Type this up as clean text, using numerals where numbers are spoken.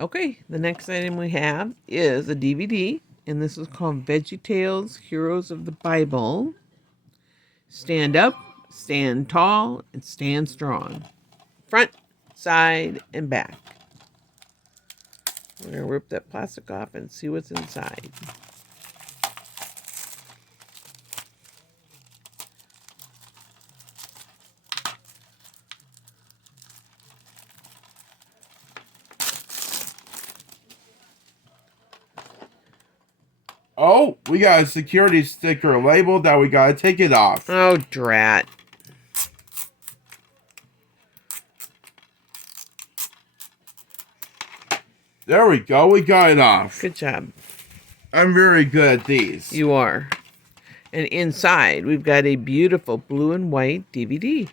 Okay, the next item we have is a DVD, and this is called VeggieTales Heroes of the Bible. Stand up, stand tall, and stand strong. Front, side, and back. We're going to rip that plastic off and see what's inside. Oh, we got a security sticker labeled that we gotta take it off. Oh, drat. There we go, we got it off. Good job. I'm very good at these. You are. And inside, we've got a beautiful blue and white DVD.